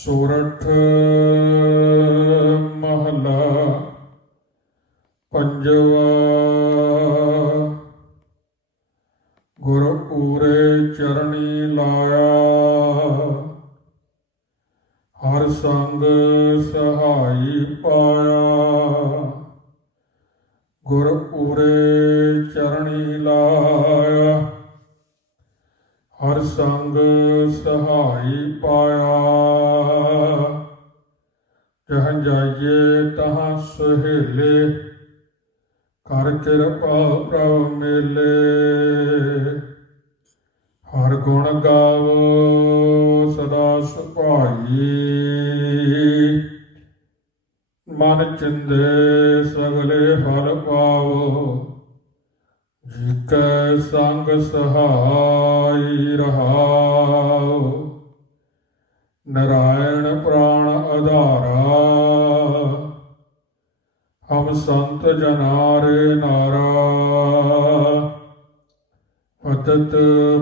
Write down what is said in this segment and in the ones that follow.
ਸੋਰਠ ਮਹਲਾ ਪੰਜਵਾ ਗੁਰ ਪੂਰੇ ਚਰਣੀ ਲਾਇਆ ਹਰ ਸੰਗ ਸਹਾਈ ਪਾਇਆ ਗੁਰ ਪੂਰੇ ਚਰਣੀ ਲਾਇਆ ਹਰ ਸੰਗ ਸਹਾਈ ਪਾਇਆ ਜਹ ਜਾਈਏ ਤਹਾਂ ਸਹੇਲੇ ਕਰ ਕਿਰਪਾ ਪ੍ਰਭ ਮੇਲੇ। ਹਰ ਗੁਣ ਗਾਵੋ ਸਦਾ ਸੁਭਾਈ। ਮਨ ਚਿੰਦੇ ਸਗਲੇ ਫਲ ਪਾਵੋ ਜੀ ਕੈ ਸੰਗ ਸਹਾਈ ਰਹਾਉ ਨਰਾਇਣ ਪ੍ਰਾਣ ਹਮ ਸੰਤ ਜਨਾਰੇ ਨਾਰਾ। ਪਤਤ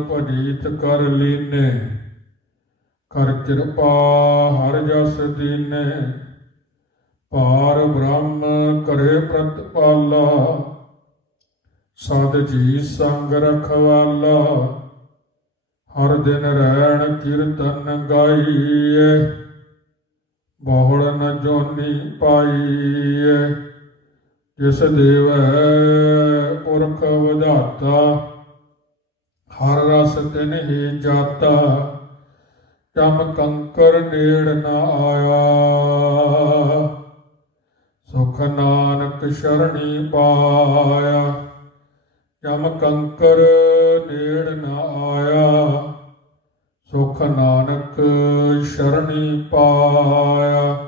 ਪਨੀਤ ਕਰ ਲੀਨੇ, ਕਰ ਕਿਰਪਾ ਹਰ ਜਸ ਦੀਨੇ। ਪਾਰ ਬ੍ਰਹਮ ਕਰੇ ਪ੍ਰਤਪਾਲਾ, ਸਦ ਜੀ ਸੰਗ ਰਖਵਾਲਾ। ਹਰ ਦਿਨ ਰਹਿਣ ਕੀਰਤਨ ਗਾਈਏ ਬਹੁੜ ਨ ਜੋਨੀ ਪਾਈਏ ਜਿਸ ਦੇਵੈ ਪੁਰਖ ਵਧਾਤਾ, ਹਰ ਰਸ ਤਿਨ ਹੀ ਜਾਤਾ ਜਮ ਕੰਕਰ ਨੇੜ ਨਾ ਆਇਆ। ਸੁਖ ਨਾਨਕ ਸ਼ਰਣੀ ਪਾਇਆ ਜਮ ਕੰਕਰ ਨੇੜ ਨਾ ਆਇਆ। ਸੁਖ ਨਾਨਕ ਸ਼ਰਣੀ ਪਾਇਆ।